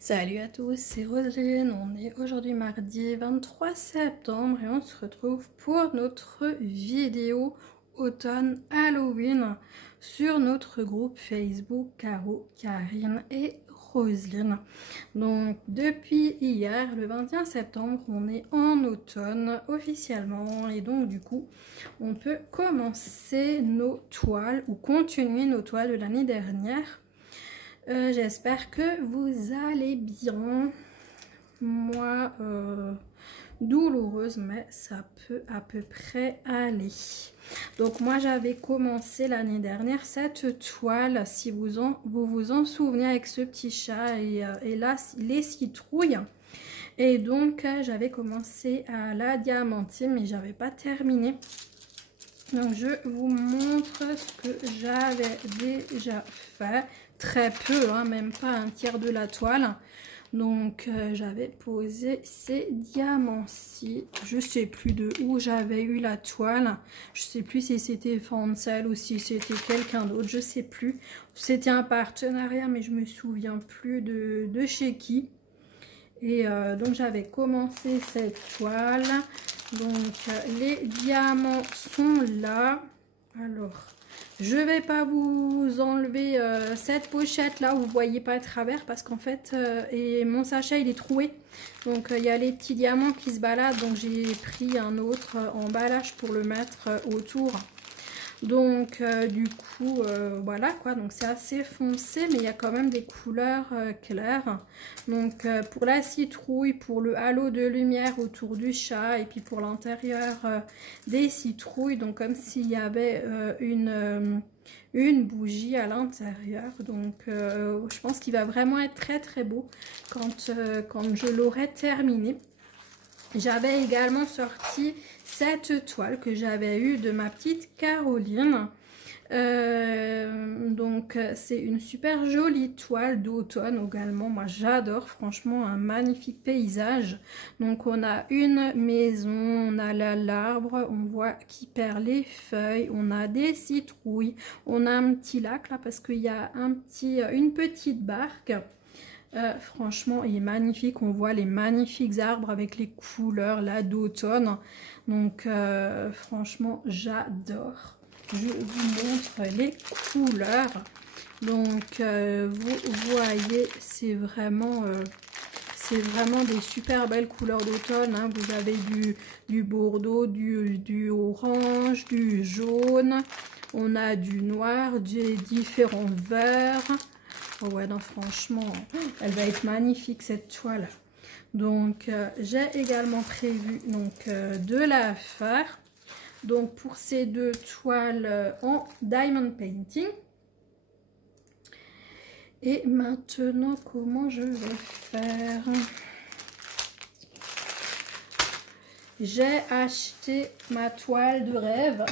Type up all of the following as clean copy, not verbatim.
Salut à tous, c'est Roselyne. On est aujourd'hui mardi 23 septembre et on se retrouve pour notre vidéo automne Halloween sur notre groupe Facebook Caro, Karine et Roselyne. Donc depuis hier, le 21 septembre, on est en automne officiellement et donc du coup, on peut commencer nos toiles ou continuer nos toiles de l'année dernière. J'espère que vous allez bien. Moi, douloureuse, mais ça peut à peu près aller. Donc moi, j'avais commencé l'année dernière cette toile, si vous vous en souvenez, avec ce petit chat et là, les citrouilles. Et donc, j'avais commencé à la diamantine, mais j'avais pas terminé. Donc, je vous montre ce que j'avais déjà fait. Très peu, hein, même pas un tiers de la toile. Donc, j'avais posé ces diamants-ci. Je sais plus de où j'avais eu la toile. Je sais plus si c'était Fancel ou si c'était quelqu'un d'autre. Je sais plus. C'était un partenariat, mais je me souviens plus de chez qui. Et donc, j'avais commencé cette toile. Donc, les diamants sont là. Alors, je vais pas vous enlever cette pochette là où vous voyez pas à travers parce qu'en fait, et mon sachet il est troué. Donc, il y a les petits diamants qui se baladent. Donc, j'ai pris un autre emballage pour le mettre autour. Donc du coup voilà quoi, donc c'est assez foncé mais il y a quand même des couleurs claires. Donc pour la citrouille, pour le halo de lumière autour du chat et puis pour l'intérieur des citrouilles, donc comme s'il y avait une bougie à l'intérieur. Donc je pense qu'il va vraiment être très très beau quand je l'aurai terminé. J'avais également sorti cette toile que j'avais eue de ma petite Caroline. Donc c'est une super jolie toile d'automne également. Moi j'adore, franchement, un magnifique paysage. Donc on a une maison, on a l'arbre, on voit qui perd les feuilles, on a des citrouilles, on a un petit lac là parce qu'il y a une petite barque. Franchement, il est magnifique. On voit les magnifiques arbres avec les couleurs là d'automne. Donc, franchement, j'adore. Je vous montre les couleurs. Donc, vous voyez, c'est vraiment des super belles couleurs d'automne. Hein. Vous avez du bordeaux, du orange, du jaune. On a du noir, des différents verts. Oh ouais, non, franchement, elle va être magnifique cette toile. Donc, j'ai également prévu de la faire. Donc, pour ces deux toiles en diamond painting. Et maintenant, comment je vais faire? J'ai acheté ma toile de rêve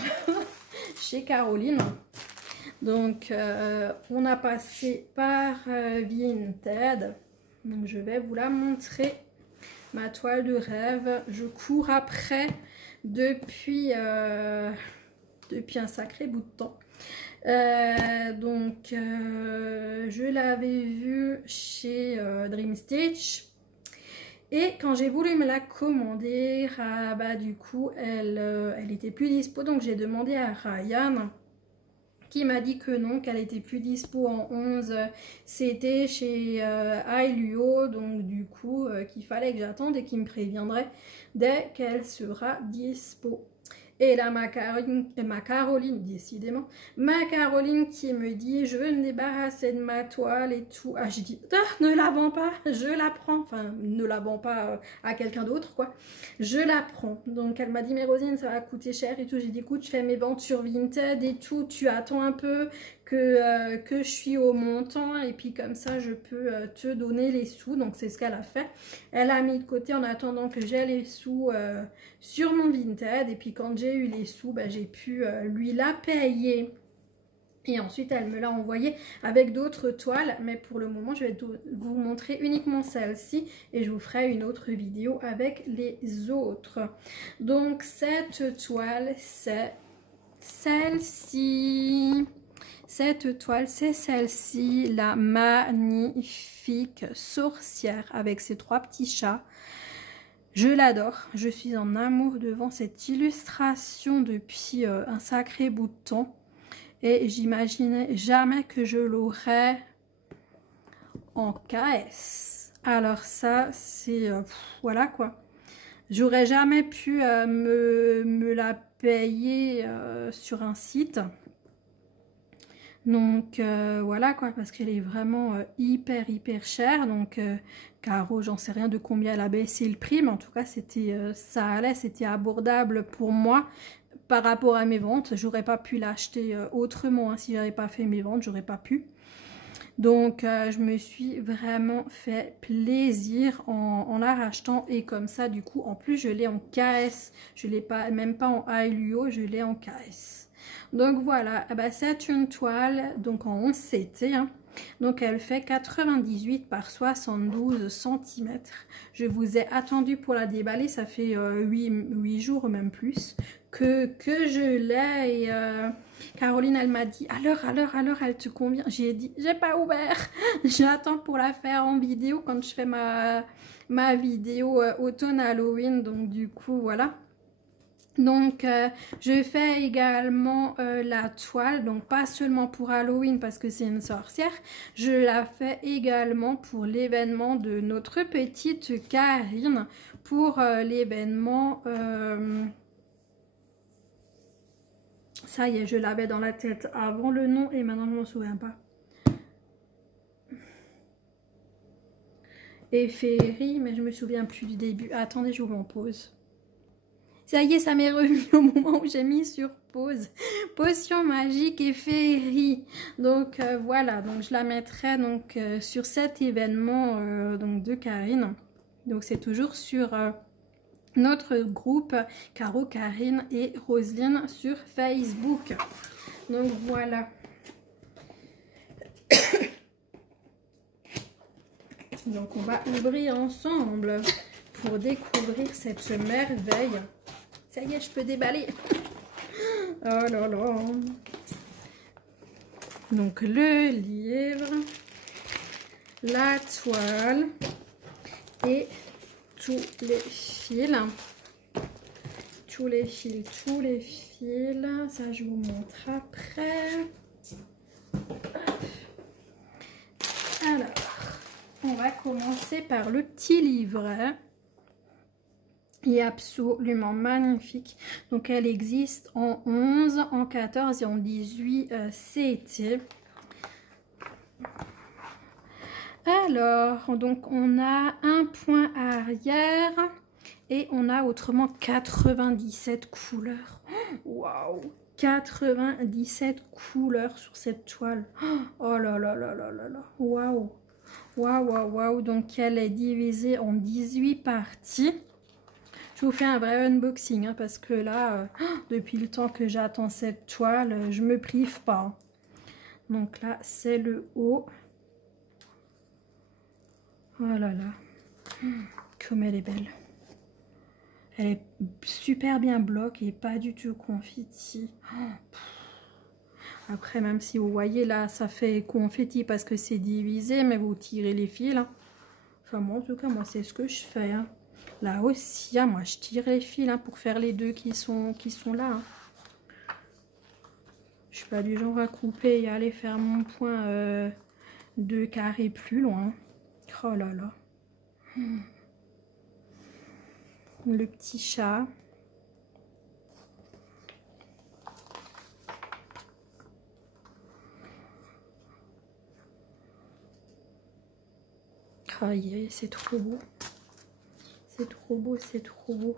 chez Caroline. Donc, on a passé par Vinted. Donc, je vais vous la montrer. Ma toile de rêve. Je cours après depuis un sacré bout de temps. Je l'avais vue chez Dream Stitch. Et quand j'ai voulu me la commander, du coup, elle était plus dispo. Donc, j'ai demandé à Ryan, qui m'a dit que non, qu'elle était plus dispo en 11. C'était chez Ailuo, donc du coup, qu'il fallait que j'attende et qu'il me préviendrait dès qu'elle sera dispo. Et là, ma Caroline, décidément, ma Caroline qui me dit, je veux me débarrasser de ma toile et tout. Ah, j'ai dit, ah, ne la vends pas, je la prends. Enfin, ne la vends pas à quelqu'un d'autre, quoi. Je la prends. Donc, elle m'a dit, mais Rosine, ça va coûter cher et tout. J'ai dit, écoute, je fais mes ventes sur Vinted et tout. Tu attends un peu que je suis au montant et puis comme ça, je peux te donner les sous. Donc, c'est ce qu'elle a fait. Elle a mis de côté en attendant que j'ai les sous sur mon Vinted. Et puis, quand j'ai eu les sous, j'ai pu lui la payer. Et ensuite, elle me l'a envoyé avec d'autres toiles. Mais pour le moment, je vais vous montrer uniquement celle-ci. Et je vous ferai une autre vidéo avec les autres. Donc, cette toile, c'est celle-ci. cette toile, c'est celle-ci, la magnifique sorcière avec ses 3 petits chats. Je l'adore, je suis en amour devant cette illustration depuis un sacré bout de temps. Et j'imaginais jamais que je l'aurais en KS. Alors ça, c'est... voilà quoi. J'aurais jamais pu me la payer sur un site. Donc voilà quoi, parce qu'elle est vraiment hyper chère. Donc Caro, j'en sais rien de combien elle a baissé le prix, mais en tout cas c'était ça allait, c'était abordable pour moi par rapport à mes ventes. J'aurais pas pu l'acheter autrement, hein. Si j'avais pas fait mes ventes, j'aurais pas pu. Donc je me suis vraiment fait plaisir en la rachetant, et comme ça du coup en plus je l'ai en KS, je l'ai pas, même pas en ALUO, je l'ai en KS. Donc voilà, eh ben, c'est une toile donc en 11 CT, hein. Donc elle fait 98 par 72 cm. Je vous ai attendu pour la déballer, ça fait 8 jours même plus que je l'ai, et Caroline elle m'a dit alors elle te convient. J'ai dit j'ai pas ouvert, j'attends pour la faire en vidéo quand je fais ma vidéo automne Halloween. Donc du coup voilà. Donc je fais également la toile, donc pas seulement pour Halloween parce que c'est une sorcière, je la fais également pour l'événement de notre petite Karine, pour l'événement... ça y est, je l'avais dans la tête avant le nom et maintenant je m'en souviens pas. Éphérie, mais je me souviens plus du début. Attendez, je vous en pose. Ça y est, ça m'est revenu au moment où j'ai mis sur pause. Potion magique et féerie. Donc voilà, donc je la mettrai donc sur cet événement donc de Karine. Donc c'est toujours sur notre groupe Caro, Karine et Roselyne sur Facebook. Donc voilà. Donc on va ouvrir ensemble pour découvrir cette merveille. Ça y est, je peux déballer. Oh là là. Donc le livre, la toile et tous les fils. Tous les fils. Ça, je vous montre après. Alors, on va commencer par le petit livret. Il est absolument magnifique. Donc elle existe en 11, en 14 et en 18 CT. Alors, donc on a un point arrière et on a autrement 97 couleurs. Waouh! 97 couleurs sur cette toile. Oh là là là là là là. Waouh! Waouh! Donc elle est divisée en 18 parties. Je vous fais un vrai unboxing hein, parce que là, depuis le temps que j'attends cette toile, je me prive pas. Donc là, c'est le haut. Oh là là, comme elle est belle. Elle est super bien bloc et pas du tout confetti. Après, même si vous voyez là, ça fait confetti parce que c'est divisé, mais vous tirez les fils. Hein. Enfin, moi, en tout cas, moi, c'est ce que je fais. Hein. Là aussi, hein, moi je tire les fils hein, pour faire les deux qui sont là. Hein. Je suis pas du genre à couper et aller faire mon point 2 carrés plus loin. Oh là là. Le petit chat. Oh, c'est trop beau. C'est trop beau, c'est trop beau.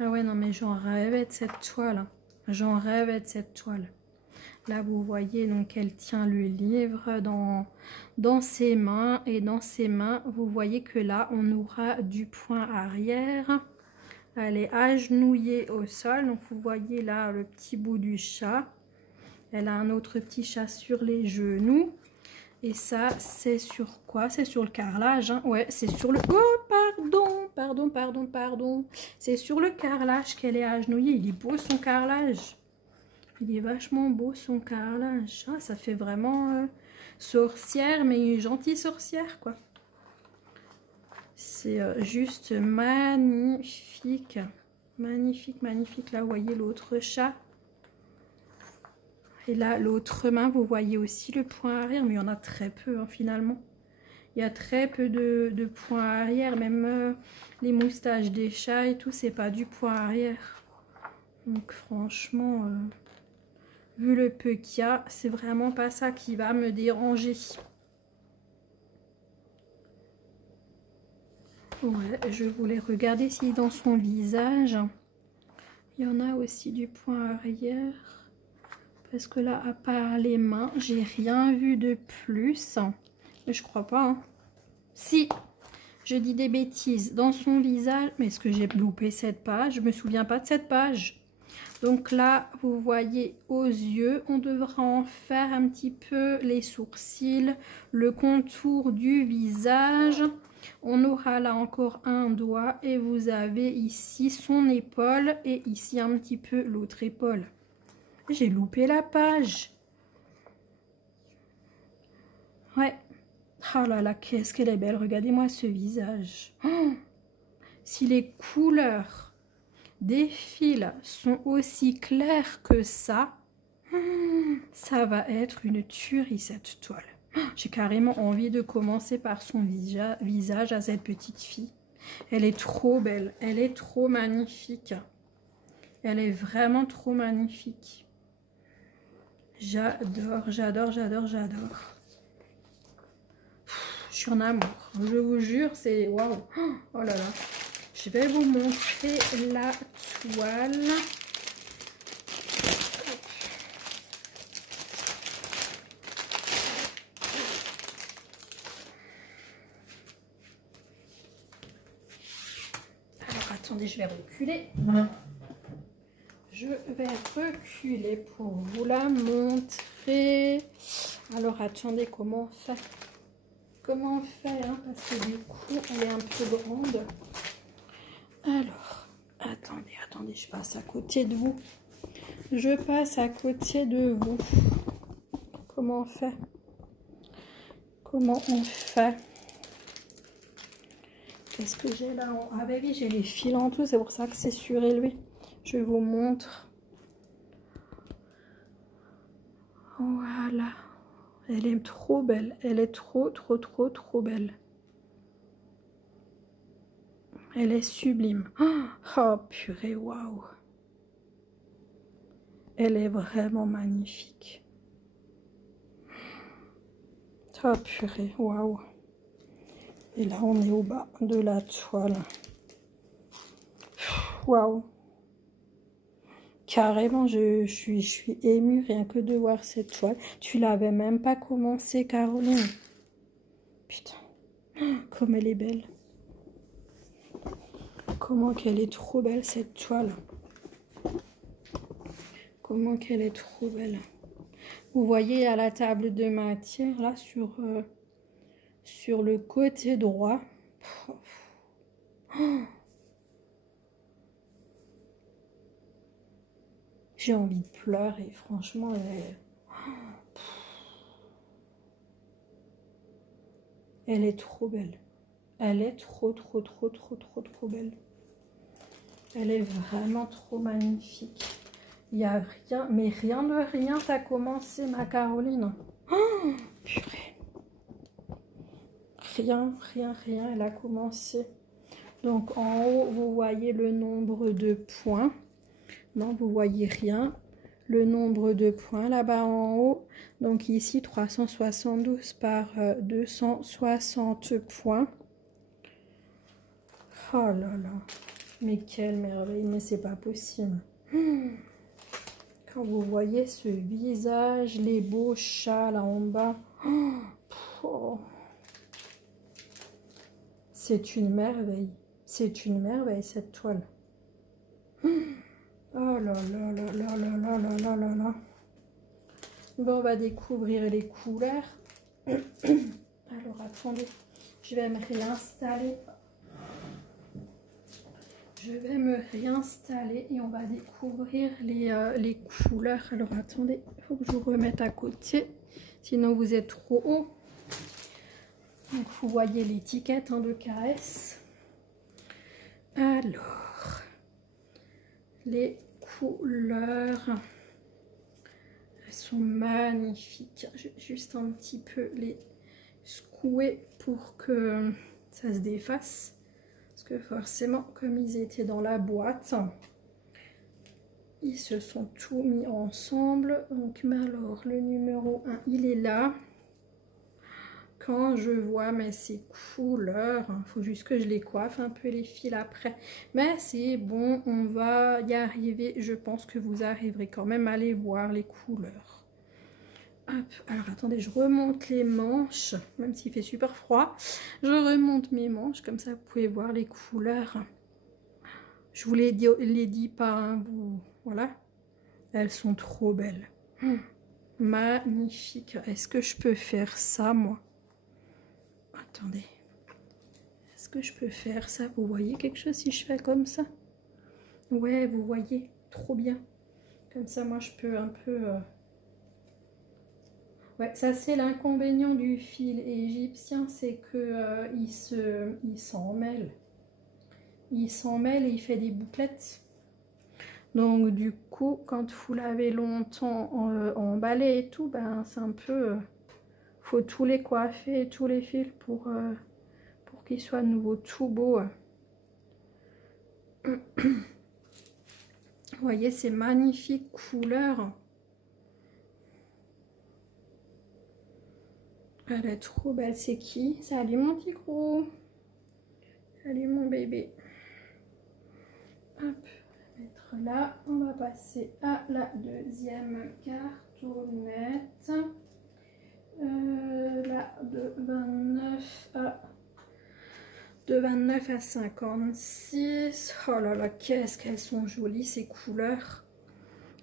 Ah ouais, non mais j'en rêvais de cette toile. J'en rêvais de cette toile. Là, vous voyez, donc elle tient le livre dans ses mains. Et dans ses mains, vous voyez que là, on aura du point arrière. Elle est agenouillée au sol. Donc, vous voyez là le petit bout du chat. Elle a un autre petit chat sur les genoux. Et ça, c'est sur quoi? C'est sur le carrelage. Hein. Ouais, c'est sur le... Oh, pardon. C'est sur le carrelage qu'elle est agenouillée. Il est beau son carrelage. Il est vachement beau son carrelage. Ah, ça fait vraiment sorcière, mais une gentille sorcière, quoi. C'est juste magnifique. Magnifique, magnifique. Là, vous voyez l'autre chat. Et là, l'autre main, vous voyez aussi le point arrière. Mais il y en a très peu, hein, finalement. Il y a très peu de points arrière. Même les moustaches des chats et tout, c'est pas du point arrière. Donc, franchement, vu le peu qu'il y a, c'est vraiment pas ça qui va me déranger. Ouais, je voulais regarder si dans son visage, il y en a aussi du point arrière. Parce que là, à part les mains, j'ai rien vu de plus. Mais je crois pas. Hein. Si, je dis des bêtises. Dans son visage, mais est-ce que j'ai loupé cette page? Je me souviens pas de cette page. Donc là, vous voyez aux yeux, on devra en faire un petit peu les sourcils, le contour du visage. On aura là encore un doigt et vous avez ici son épaule et ici un petit peu l'autre épaule. J'ai loupé la page. Ouais. Oh là là, qu'est-ce qu'elle est belle. Regardez-moi ce visage. Oh, si les couleurs des fils sont aussi claires que ça va être une tuerie cette toile. J'ai carrément envie de commencer par son visage à cette petite fille. Elle est trop belle, elle est trop magnifique. Elle est vraiment trop magnifique. J'adore, j'adore, j'adore, j'adore. Je suis en amour, je vous jure, c'est waouh. Oh là là. Je vais vous montrer la toile. Alors attendez, je vais reculer. Je vais reculer pour vous la montrer. Alors attendez, comment on fait? Comment on fait hein, parce que du coup, elle est un peu grande. Alors, attendez, je passe à côté de vous. Je passe à côté de vous. Comment on fait? Comment on fait? Qu'est-ce que j'ai là? Ah ben oui, j'ai les fils en tout, c'est pour ça que c'est surélevé. Je vous montre. Voilà. Elle est trop belle. Elle est trop belle. Elle est sublime. Oh purée, waouh. Elle est vraiment magnifique. Oh purée, waouh. Et là, on est au bas de la toile. Waouh. Carrément, je suis émue rien que de voir cette toile. Tu l'avais même pas commencé, Caroline. Putain, comme elle est belle. Comment qu'elle est trop belle, cette toile. Comment qu'elle est trop belle. Vous voyez à la table de matière, là, sur le côté droit. J'ai envie de pleurer, franchement, elle est trop belle. Elle est trop belle. Elle est vraiment trop magnifique. Il n'y a rien, mais rien de rien, t'as commencé, ma Caroline. Oh, purée. Rien, elle a commencé. Donc, en haut, vous voyez le nombre de points. Non, vous voyez rien. Le nombre de points là-bas en haut. Donc ici, 372 par 260 points. Oh là là. Mais quelle merveille. Mais c'est pas possible. Quand vous voyez ce visage, les beaux chats là en bas. Oh. C'est une merveille. C'est une merveille cette toile. Oh là là là là là là là là là là. Bon, on va découvrir les couleurs. Alors, attendez. Je vais me réinstaller. Je vais me réinstaller et on va découvrir les couleurs. Alors attendez, il faut que je vous remette à côté, sinon vous êtes trop haut. Donc vous voyez l'étiquette de KS. Alors, les couleurs, elles sont magnifiques. Je vais juste un petit peu les secouer pour que ça se défasse. Parce que forcément, comme ils étaient dans la boîte, ils se sont tous mis ensemble. Donc, mais alors, le numéro 1, il est là. Quand je vois mais ces couleurs, il faut juste que je les coiffe un peu les fils après. Mais c'est bon, on va y arriver. Je pense que vous arriverez quand même à les voir, les couleurs. Hop. Alors attendez, je remonte les manches, même s'il fait super froid. Je remonte mes manches, comme ça vous pouvez voir les couleurs. Je vous les dis pas, hein, vous, voilà. Elles sont trop belles. Magnifique. Est-ce que je peux faire ça, moi? Attendez. Est-ce que je peux faire ça? Vous voyez quelque chose si je fais comme ça? Ouais, vous voyez. Trop bien. Comme ça, moi, je peux un peu... Ouais, ça, c'est l'inconvénient du fil égyptien, c'est que il s'en mêle. Il s'en mêle et il fait des bouclettes. Donc, du coup, quand vous l'avez longtemps emballé et tout, ben, c'est un peu... faut tous les coiffer, tous les fils pour qu'ils soient à nouveau tout beaux. Vous voyez ces magnifiques couleurs. Elle est trop belle. C'est qui? Salut mon petit gros. Salut mon bébé. Hop, on va mettre là. On va passer à la deuxième cartonnette. Là, de 29 à 56. Oh là là, qu'est-ce qu'elles sont jolies ces couleurs.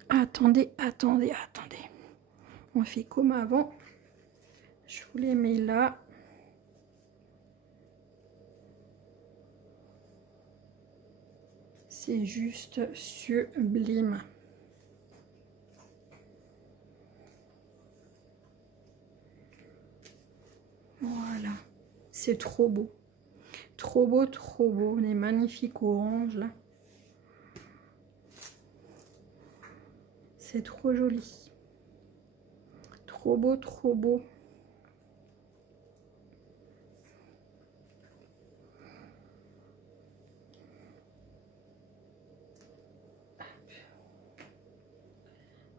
Attendez, attendez, attendez. On fait comme avant. Je vous les mets là. C'est juste sublime. Voilà. C'est trop beau. Trop beau, trop beau. Les magnifiques oranges là. C'est trop joli. Trop beau, trop beau.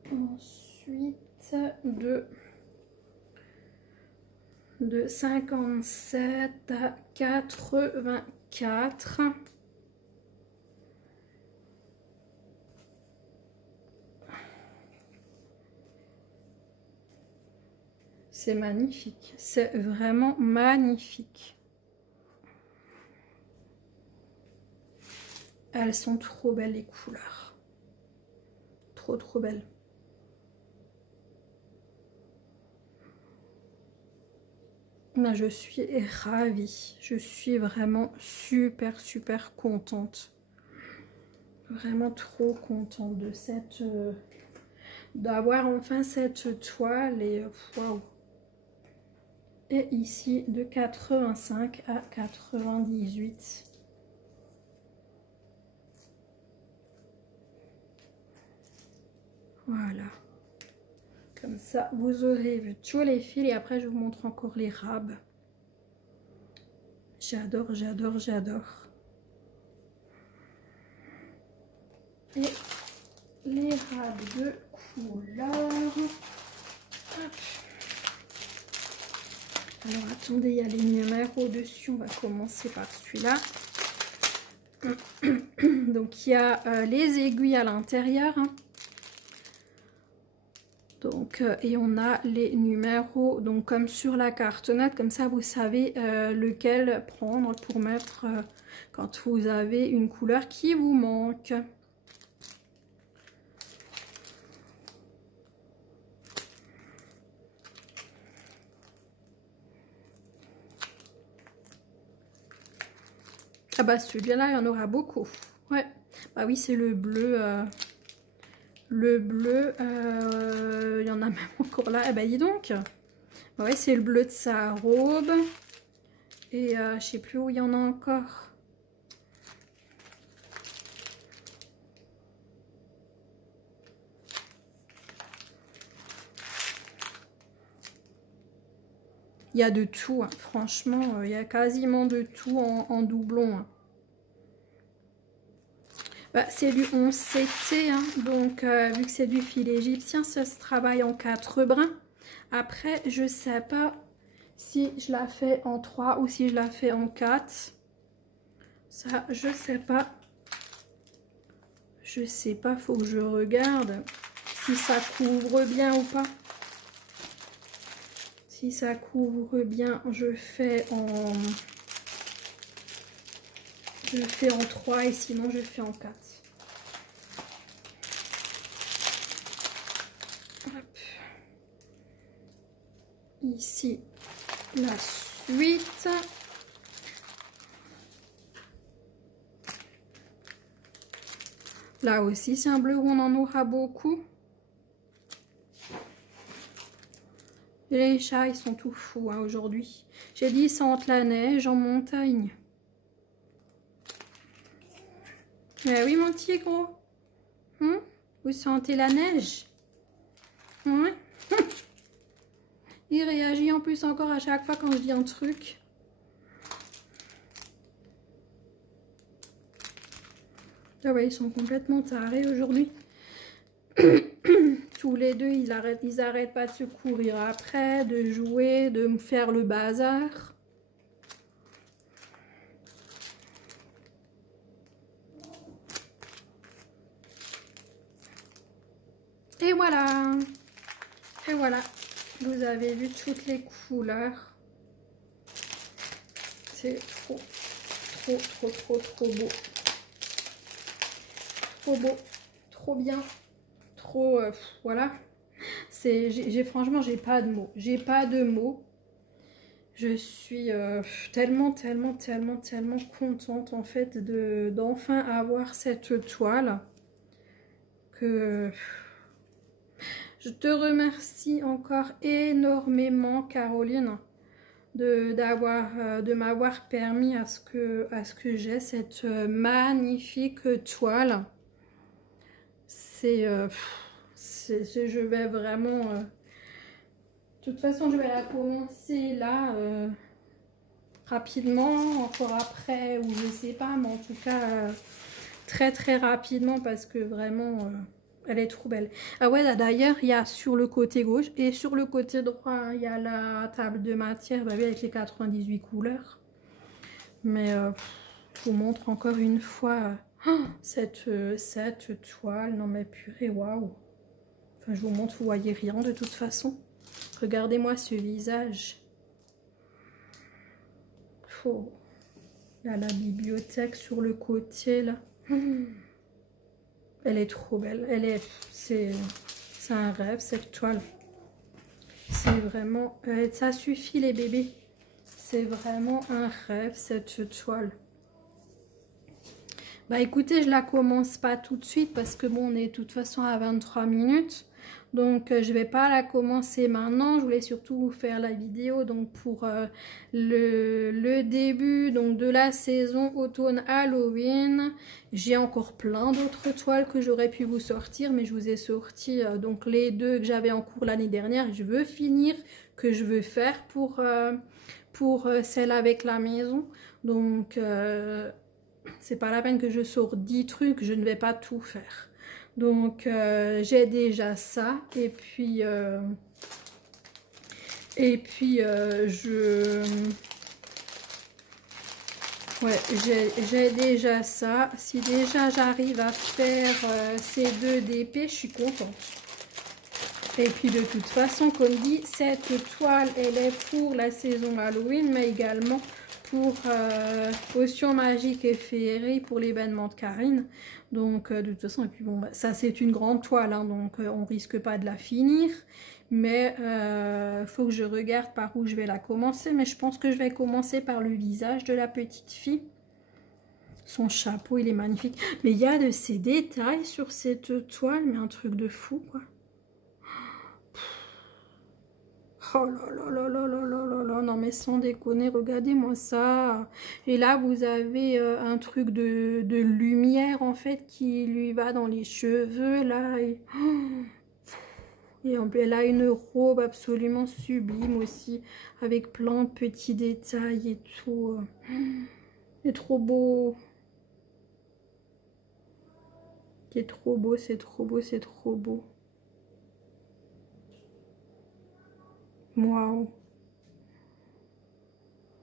Ensuite, de 57 à 84. C'est magnifique. C'est vraiment magnifique. Elles sont trop belles les couleurs. Trop, trop belles. Là, je suis ravie. Je suis vraiment super, super contente. Vraiment trop contente de cette... d'avoir enfin cette toile et waouh. Et ici, de 85 à 98. Voilà. Comme ça, vous aurez vu tous les fils et après, je vous montre encore les rabes. J'adore, j'adore, j'adore. Et les rabes de couleur. Hop. Alors, attendez, il y a les numéros dessus. On va commencer par celui-là. Donc, il y a les aiguilles à l'intérieur. Donc, et on a les numéros, donc comme sur la cartonnette, comme ça vous savez lequel prendre pour mettre quand vous avez une couleur qui vous manque. Ah bah celui-là, il y en aura beaucoup. Ouais, bah oui, c'est le bleu. Le bleu, il y en a même encore là. Eh ben dis donc. Bah ouais, c'est le bleu de sa robe. Et je sais plus où il y en a encore. Il y a de tout, hein. Franchement, il y a quasiment de tout en doublon. Hein. Bah, c'est du 11CT, hein. Donc vu que c'est du fil égyptien, ça se travaille en 4 brins. Après, je sais pas si je la fais en 3 ou si je la fais en 4. Ça, je sais pas. Je sais pas, faut que je regarde si ça couvre bien ou pas. Si ça couvre bien, je fais en 3 et sinon je fais en 4. Hop. Ici, la suite. Là aussi, c'est un bleu où on en aura beaucoup. Et les chats, ils sont tout fous hein, aujourd'hui. J'ai dit, ils sentent la neige en montagne. Mais oui, mon petit gros. Vous sentez la neige? Ouais. Il réagit en plus encore à chaque fois quand je dis un truc. Ah ouais, ils sont complètement tarés aujourd'hui. Tous les deux, ils arrêtent pas de se courir après, de jouer, de me faire le bazar. Et voilà. Et voilà. Vous avez vu toutes les couleurs. C'est trop beau. Trop beau. Trop bien. Trop... voilà. Franchement, j'ai pas de mots. J'ai pas de mots. Je suis tellement contente en fait d'enfin avoir cette toile que je te remercie encore énormément Caroline de m'avoir permis à ce que j'ai cette magnifique toile. Je vais vraiment de toute façon, je vais la commencer là rapidement, encore après, ou je sais pas, mais en tout cas très rapidement parce que vraiment, elle est trop belle. Ah ouais, d'ailleurs, il y a sur le côté gauche et sur le côté droit, il y a la table de matière bah oui, avec les 98 couleurs. Mais je vous montre encore une fois cette toile. Non mais purée, waouh. Enfin, je vous montre, vous voyez rien de toute façon. Regardez-moi ce visage. Oh. Il y a la bibliothèque sur le côté là. Elle est trop belle. C'est un rêve cette toile. C'est vraiment... ça suffit les bébés. C'est vraiment un rêve cette toile. Bah écoutez, je la commence pas tout de suite parce que bon, on est de toute façon à 23 minutes. Donc je vais pas la commencer maintenant. Je voulais surtout vous faire la vidéo donc pour le début donc de la saison automne Halloween. J'ai encore plein d'autres toiles que j'aurais pu vous sortir, mais je vous ai sorti donc les deux que j'avais en cours l'année dernière. Je veux finir, que je veux faire pour celle avec la maison. Donc c'est pas la peine que je sorte 10 trucs, je ne vais pas tout faire. Donc j'ai déjà ça et puis j'ai déjà ça. Si déjà j'arrive à faire ces deux DP, je suis contente. Et puis de toute façon, comme dit, cette toile, elle est pour la saison Halloween, mais également pour Potions magiques et féeries pour l'événement de Karine. Donc de toute façon, et puis bon, ça c'est une grande toile, hein, donc on risque pas de la finir. Mais faut que je regarde par où je vais la commencer. Mais je pense que je vais commencer par le visage de la petite fille. Son chapeau, il est magnifique. Mais il y a de ces détails sur cette toile, mais un truc de fou, quoi. Oh là là là là là là là là, non mais sans déconner, regardez-moi ça. Et là, vous avez un truc de lumière, en fait, qui lui va dans les cheveux, là. Et elle a une robe absolument sublime aussi, avec plein de petits détails et tout. C'est trop beau. C'est trop beau, c'est trop beau, c'est trop beau. Waouh.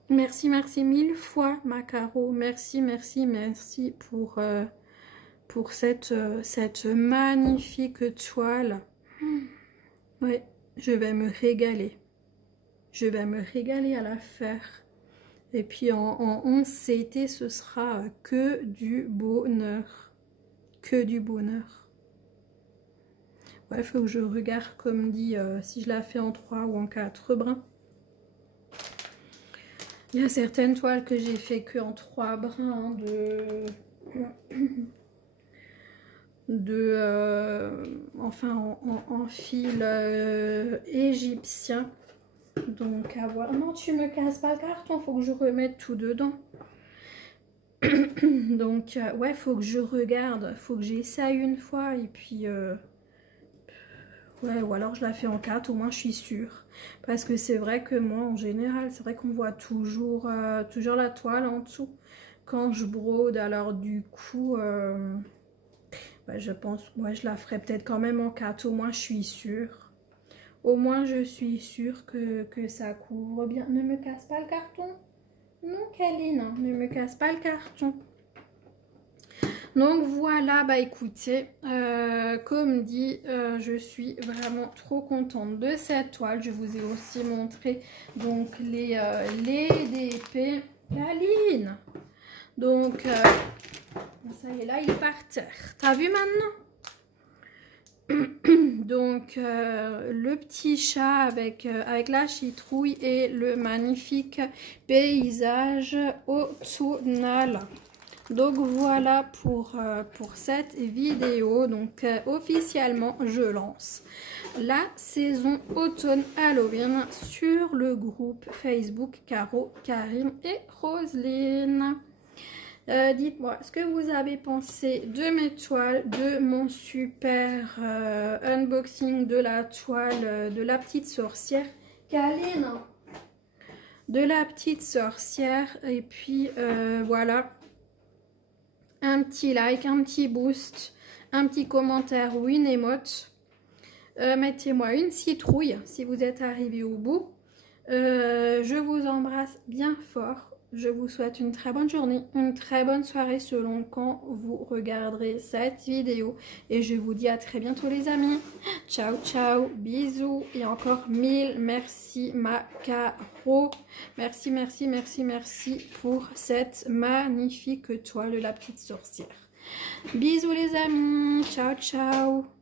Merci, merci mille fois, Macaro. Merci, merci, merci pour cette magnifique toile. Ouais, je vais me régaler. Je vais me régaler à la faire. Et puis en 11 CT, ce sera que du bonheur. Que du bonheur. Ouais, il faut que je regarde, comme dit, si je la fais en 3 ou en 4 brins. Il y a certaines toiles que j'ai fait que en 3 brins enfin en fil égyptien. Donc à voir. Non, tu me casses pas le carton, faut que je remette tout dedans. Donc ouais, faut que je regarde, faut que j'essaye une fois et puis ouais, ou alors je la fais en 4, au moins je suis sûre. Parce que c'est vrai que moi en général, c'est vrai qu'on voit toujours la toile en dessous quand je brode. Alors du coup ouais, je pense, ouais, je la ferai peut-être quand même en 4, au moins je suis sûre. Au moins je suis sûre que ça couvre bien. Ne me casse pas le carton. Non, Kaline, ne me casse pas le carton. Donc voilà, bah écoutez, comme dit, je suis vraiment trop contente de cette toile. Je vous ai aussi montré donc les DP. Kaline. Donc, ça y est, là, il est par terre. T'as vu maintenant? Donc le petit chat avec la citrouille et le magnifique paysage automnal. Donc voilà pour cette vidéo. Donc officiellement je lance la saison automne Halloween sur le groupe Facebook Caro, Karim et Roselyne. Dites-moi ce que vous avez pensé de mes toiles, de mon super unboxing de la toile de la petite sorcière. Kaline, de la petite sorcière. Et puis voilà, un petit like, un petit boost, un petit commentaire ou une émote. Mettez-moi une citrouille si vous êtes arrivé au bout. Je vous embrasse bien fort. Je vous souhaite une très bonne journée, une très bonne soirée selon quand vous regarderez cette vidéo. Et je vous dis à très bientôt les amis. Ciao, ciao, bisous. Et encore 1000 merci Macaro. Merci, merci, merci, merci pour cette magnifique toile de la petite sorcière. Bisous les amis. Ciao, ciao.